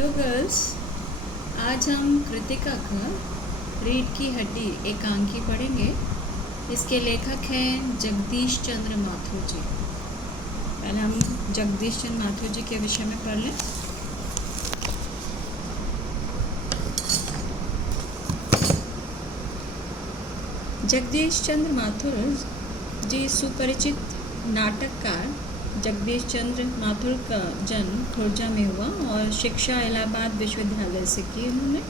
Hello girls, आज हम कृतिका का रीढ़ की हड्डी एकांकी पढ़ेंगे। इसके लेखक हैं जगदीश चंद्र माथुर जी। पहले हम जगदीश चंद्र माथुर जी के विषय में पढ़ लें। जगदीश चंद्र माथुर जी सुपरिचित नाटककार जगदीश चंद्र माथुर का जन्म खुर्जा में हुआ और शिक्षा इलाहाबाद विश्वविद्यालय से की उन्होंने।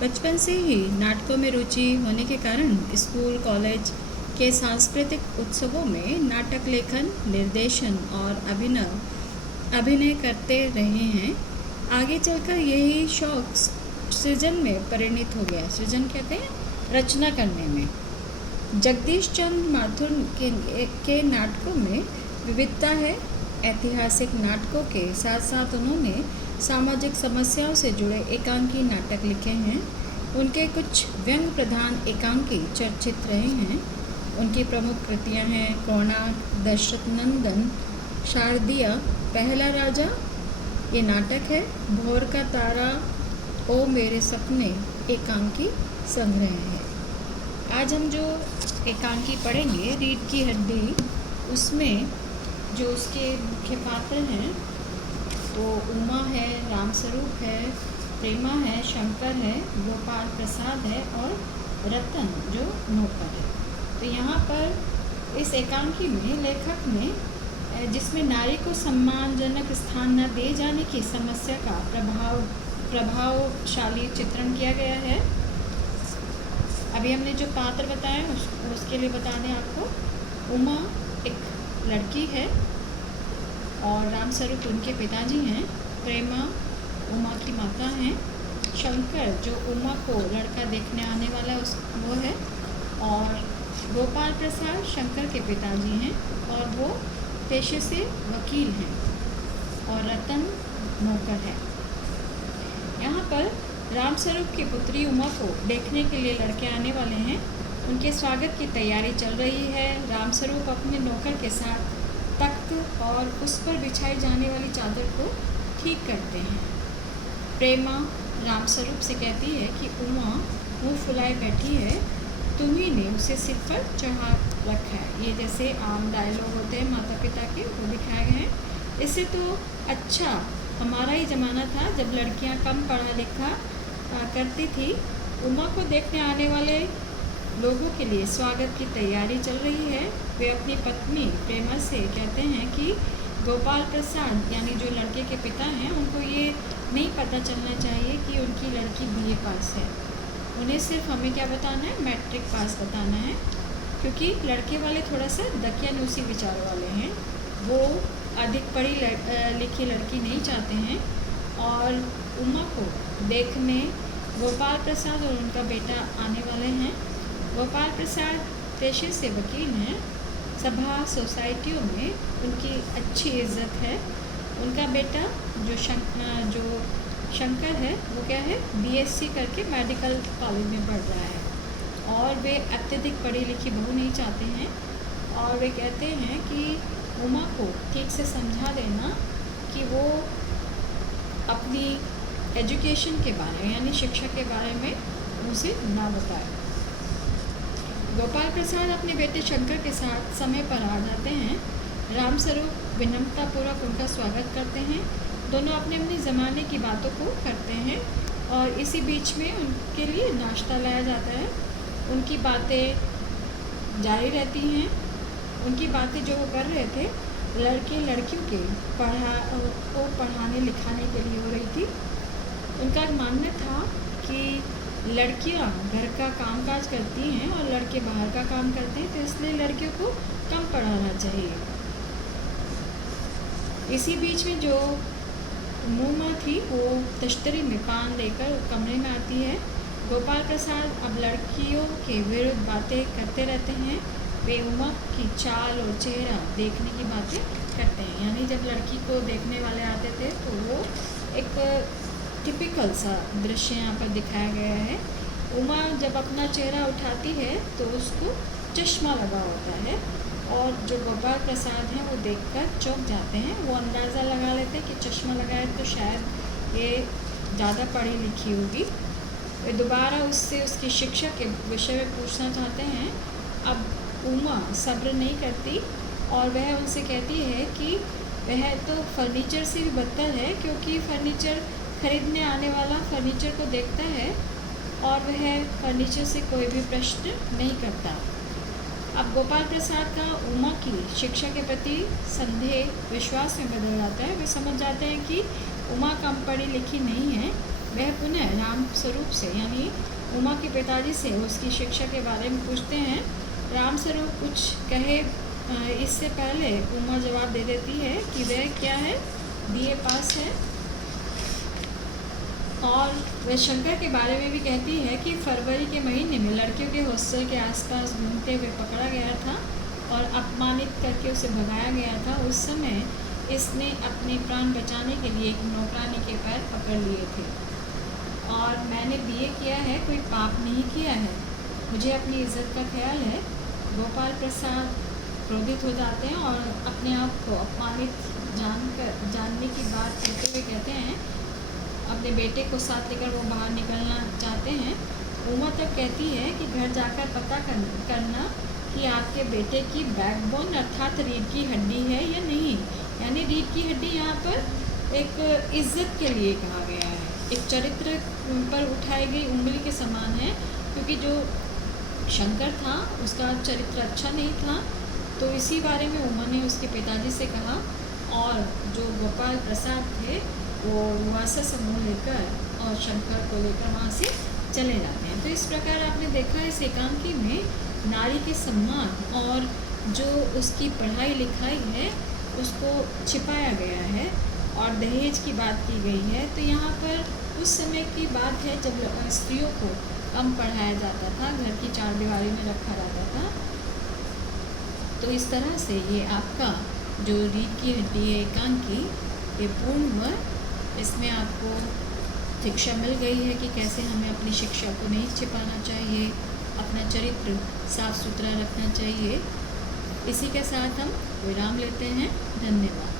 बचपन से ही नाटकों में रुचि होने के कारण स्कूल कॉलेज के सांस्कृतिक उत्सवों में नाटक लेखन, निर्देशन और अभिनय करते रहे हैं। आगे चलकर यही शौक सृजन में परिणत हो गया। सृजन कहते हैं रचना करने में। जगदीश चंद्र माथुर के नाटकों में विविधता है। ऐतिहासिक नाटकों के साथ साथ उन्होंने सामाजिक समस्याओं से जुड़े एकांकी नाटक लिखे हैं। उनके कुछ व्यंग प्रधान एकांकी चर्चित रहे हैं। उनकी प्रमुख कृतियां हैं कोणार्क, दशरथ नंदन, शारदिया, पहला राजा ये नाटक है, भोर का तारा, ओ मेरे सपने एकांकी संग्रह है। आज हम जो एकांकी पढ़ेंगे रीढ़ की हड्डी, उसमें जो उसके मुख्य पात्र हैं वो उमा है, रामस्वरूप है, प्रेमा है, शंकर है, गोपाल प्रसाद है और रतन जो नौकर है। तो यहाँ पर इस एकांकी में लेखक ने जिसमें नारी को सम्मानजनक स्थान न दिए जाने की समस्या का प्रभावशाली चित्रण किया गया है। अभी हमने जो पात्र बताए उसके लिए बता दें आपको। उमा एक लड़की है और रामस्वरूप उनके पिताजी हैं। प्रेमा उमा की माता हैं। शंकर जो उमा को लड़का देखने आने वाला वो है और गोपाल प्रसाद शंकर के पिताजी हैं और वो पेशे से वकील हैं और रतन नौकर है। यहाँ पर रामस्वरूप की पुत्री उमा को देखने के लिए लड़के आने वाले हैं। उनके स्वागत की तैयारी चल रही है। रामस्वरूप अपने नौकर के साथ तख्त और उस पर बिछाई जाने वाली चादर को ठीक करते हैं। प्रेमा रामस्वरूप से कहती है कि उमा मुँह फुलाए बैठी है, तुम्ही ने उसे सिर पर चढ़ा रखा है। ये जैसे आम डायलॉग होते हैं माता पिता के, वो दिखाए गए हैं। इससे तो अच्छा हमारा ही ज़माना था जब लड़कियां कम पढ़ा लिखा करती थी। उमा को देखने आने वाले लोगों के लिए स्वागत की तैयारी चल रही है। वे अपनी पत्नी प्रेमा से कहते हैं कि गोपाल प्रसाद यानी जो लड़के के पिता हैं उनको ये नहीं पता चलना चाहिए कि उनकी लड़की BA पास है। उन्हें सिर्फ हमें क्या बताना है, मैट्रिक पास बताना है, क्योंकि लड़के वाले थोड़ा सा दकियानूसी विचार वाले हैं। वो अधिक पढ़ी लिखी लड़की नहीं चाहते हैं। और उमा को देखने गोपाल प्रसाद और उनका बेटा आने वाले हैं। गोपाल प्रसाद पेशे से वकील हैं। सभा सोसाइटियों में उनकी अच्छी इज्जत है। उनका बेटा जो शंकर है वो क्या है, BSc करके मेडिकल कॉलेज में पढ़ रहा है और वे अत्यधिक पढ़ी लिखी बहू नहीं चाहते हैं। और वे कहते हैं कि उमा को ठीक से समझा देना कि वो अपनी एजुकेशन के बारे में यानी शिक्षा के बारे में उसे ना बताए। गोपाल प्रसाद अपने बेटे शंकर के साथ समय पर आ जाते हैं। रामस्वरूप विनम्रतापूर्वक उनका स्वागत करते हैं। दोनों अपने अपने ज़माने की बातों को करते हैं और इसी बीच में उनके लिए नाश्ता लाया जाता है। उनकी बातें जारी रहती हैं। उनकी बातें जो वो कर रहे थे लड़के लड़कियों के को पढ़ाने लिखाने के लिए हो रही थी। उनका मानना था कि लड़कियां घर का कामकाज करती हैं और लड़के बाहर का काम करते हैं, तो इसलिए लड़कियों को कम पढ़ाना चाहिए। इसी बीच में जो मोमा थी वो तश्तरी में पान लेकर कमरे में आती है। गोपाल प्रसाद अब लड़कियों के विरुद्ध बातें करते रहते हैं। वे उमा की चाल और चेहरा देखने की बातें करते हैं। यानी जब लड़की को देखने वाले आते थे तो वो एक टिपिकल सा दृश्य यहाँ पर दिखाया गया है। उमा जब अपना चेहरा उठाती है तो उसको चश्मा लगा होता है और जो गोपाल प्रसाद हैं वो देखकर चौंक जाते हैं। वो अंदाज़ा लगा लेते हैं कि चश्मा लगाए तो शायद ये ज़्यादा पढ़ी लिखी होगी, वे दोबारा उससे उसकी शिक्षा के विषय में पूछना चाहते हैं। अब उमा सब्र नहीं करती और वह उनसे कहती है कि वह तो फर्नीचर से भी बदतर है, क्योंकि फर्नीचर खरीदने आने वाला फर्नीचर को देखता है और वह फर्नीचर से कोई भी प्रश्न नहीं करता। अब गोपाल प्रसाद का उमा की शिक्षा के प्रति संदेह विश्वास में बदल जाता है। वे समझ जाते हैं कि उमा कम पढ़ी लिखी नहीं है। वह पुनः राम स्वरूप से यानी उमा के पिताजी से उसकी शिक्षा के बारे में पूछते हैं। राम स्वरूप कुछ कहे इससे पहले उमा जवाब दे देती है कि वह क्या है, BA पास है। और वह शंकर के बारे में भी कहती है कि फरवरी के महीने में लड़कियों के हॉस्टल के आसपास घूमते हुए पकड़ा गया था और अपमानित करके उसे भगाया गया था। उस समय इसने अपने प्राण बचाने के लिए एक नौकरानी के पैर पकड़ लिए थे और मैंने BA किया है, कोई पाप नहीं किया है, मुझे अपनी इज्जत का ख्याल है। गोपाल प्रसाद क्रोधित हो जाते हैं और अपने आप को अपमानित जानने की बात करते हुए कहते हैं, अपने बेटे को साथ लेकर वो बाहर निकलना चाहते हैं। उमा तक कहती है कि घर जाकर पता करना कि आपके बेटे की बैकबोन अर्थात रीढ़ की हड्डी है या नहीं। यानी रीढ़ की हड्डी यहाँ पर एक इज्जत के लिए कहा गया है, एक चरित्र पर उठाई गई उंगली के समान है, क्योंकि जो शंकर था उसका चरित्र अच्छा नहीं था। तो इसी बारे में उमा ने उसके पिताजी से कहा और जो गोपाल प्रसाद थे वो वासा समूह लेकर और शंकर को लेकर वहाँ से चले जाते हैं। तो इस प्रकार आपने देखा इस एकांकी में नारी के सम्मान और जो उसकी पढ़ाई लिखाई है उसको छिपाया गया है और दहेज की बात की गई है। तो यहाँ पर उस समय की बात है जब स्त्रियों को कम पढ़ाया जाता था, घर की चार दीवारी में रखा जाता था। तो इस तरह से ये आपका जो रीढ़ की हड्डी है एकांकी ये पूर्ण हुआ। इसमें आपको शिक्षा मिल गई है कि कैसे हमें अपनी शिक्षा को नहीं छिपाना चाहिए, अपना चरित्र साफ सुथरा रखना चाहिए। इसी के साथ हम विराम लेते हैं। धन्यवाद।